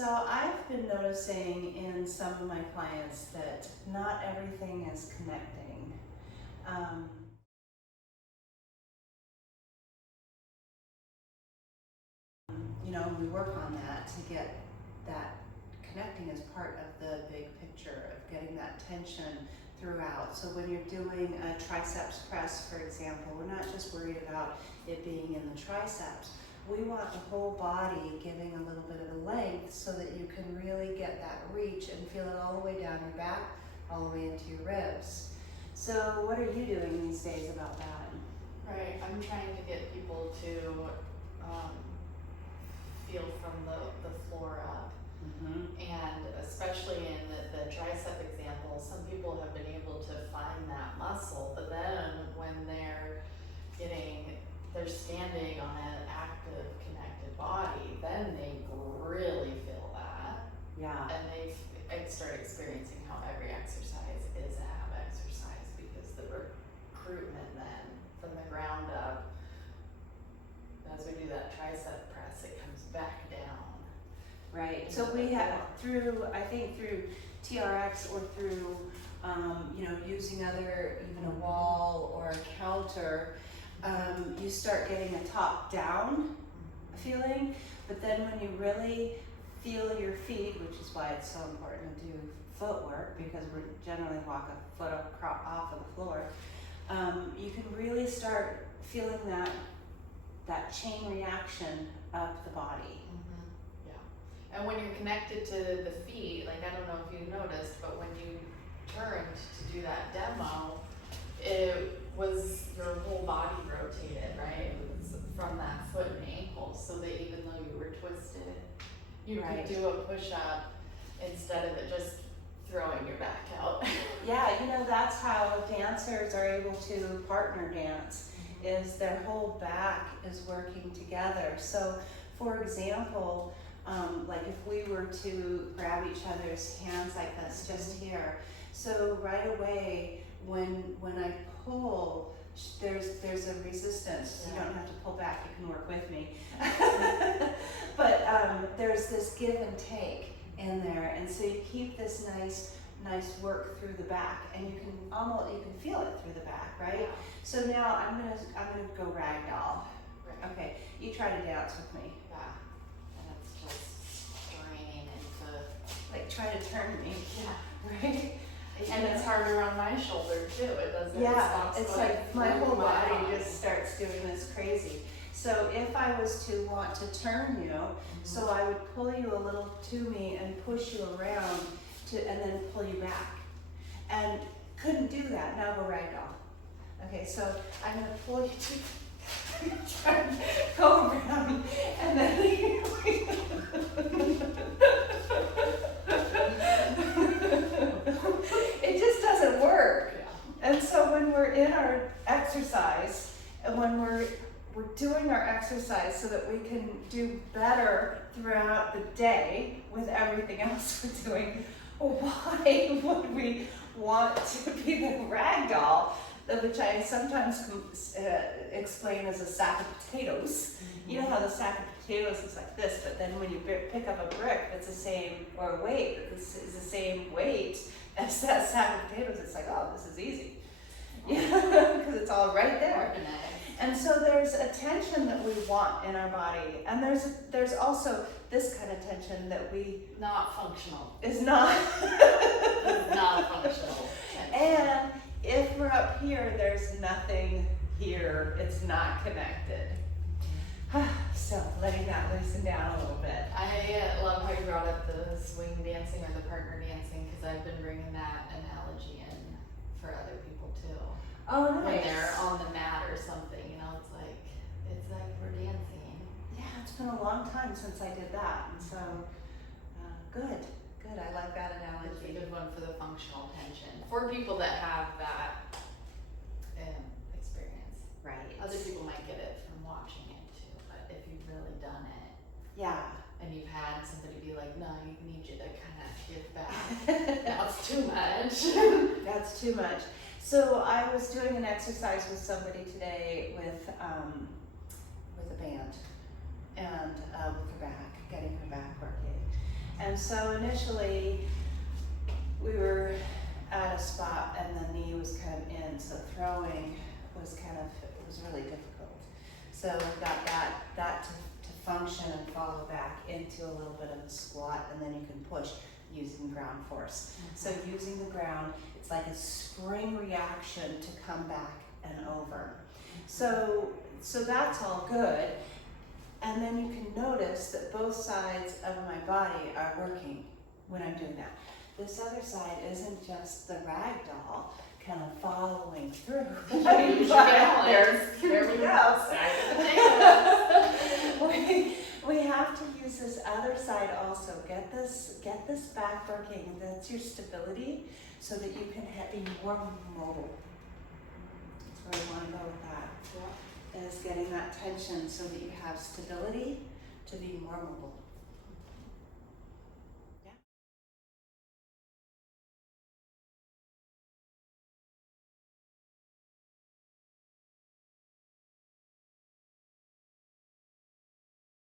So I've been noticing in some of my clients that not everything is connecting. We work on that to get that connecting as part of the big picture of getting that tension throughout. So when you're doing a triceps press, for example, we're not just worried about it being in the triceps. We want the whole body giving a little bit of a length so that you can really get that reach and feel it all the way down your back, all the way into your ribs. So what are you doing these days about that? Right, I'm trying to get people to feel from the floor up. And especially in the tricep example, some people have been able to find that muscle, but then when they're standing on an active connected body, then they really feel that. Yeah. And they start experiencing how every exercise is a ab exercise, because the recruitment then from the ground up, as we do that tricep press, it comes back down. Right. So we have through TRX or through using even a wall or a counter, you start getting a top down feeling, but then when you really feel your feet, which is why it's so important to do footwork, because we generally walk a foot off of the floor, you can really start feeling that chain reaction up the body. And when you're connected to the feet, like, I don't know if you noticed, but when you turned to do that demo, it was your whole body rotated, right? It was from that foot and ankle, so that even though you were twisted, you could do a push-up instead of it just throwing your back out. Yeah, that's how dancers are able to partner dance, is their whole back is working together. So, for example, like if we were to grab each other's hands like this, just here. So right away, when I pull, there's a resistance. You don't have to pull back, you can work with me. But there's this give and take in there, and so you keep this nice work through the back, and you can feel it through the back, right? Yeah. So now I'm gonna go ragdoll. Right. Okay, you try to dance with me. Yeah. And it's just straining into, Like, try to turn me. yeah. Right? And it's harder on my shoulder too. It doesn't. Yeah, it's like my whole body arm. just starts doing this crazy. So if I was to want to turn you, so I would pull you a little to me and push you around and then pull you back. And couldn't do that. Now go ragdoll. Okay, so I'm gonna pull you to try and go around and then it just doesn't work. And so when we're in our exercise, and when we're doing our exercise so that we can do better throughout the day with everything else we're doing, why would we want to be the ragdoll, which I sometimes explain as a sack of potatoes. You know how the sack of potatoes is like this, but then when you pick up a brick that's the same, or a weight that is the same weight as that sack of potatoes, it's like, oh, this is easy. Yeah, because it's all right there. And so there's a tension that we want in our body, and there's also this kind of tension that we Not functional. is not Not functional. And if we're up here, there's nothing here. It's not connected. So letting that loosen down a little bit. I love how you brought up the swing dancing or the partner dancing, because I've been bringing that analogy in for other people too. Oh, nice. When they're on the mat or something, it's like we're dancing. Yeah, it's been a long time since I did that, and so good. I like that It's a analogy. good one for the functional tension for people that have that experience. Right. Other people might get it from watching it too, but if you've really done it, Yeah. and you've had somebody be like, no, you need you to kind of give back. That's too much. That's too much. So I was doing an exercise with somebody today with a band and with her back, getting her back working. And so initially, we were at a spot and the knee was kind of in, so throwing was it was really difficult. So we got that to function and follow back into a little bit of a squat, and then you can push using ground force. So using the ground, it's like a spring reaction to come back and over. So that's all good. And then you can notice that both sides of my body are working when I'm doing that. This other side isn't just the rag doll kind of following through. Use your balance. There we go. Back to the potatoes. We have to use this other side also. Get this back working. That's your stability, so that you can be more mobile. That's where we want to go with that. Yeah. Is getting that tension so that you have stability to be more mobile.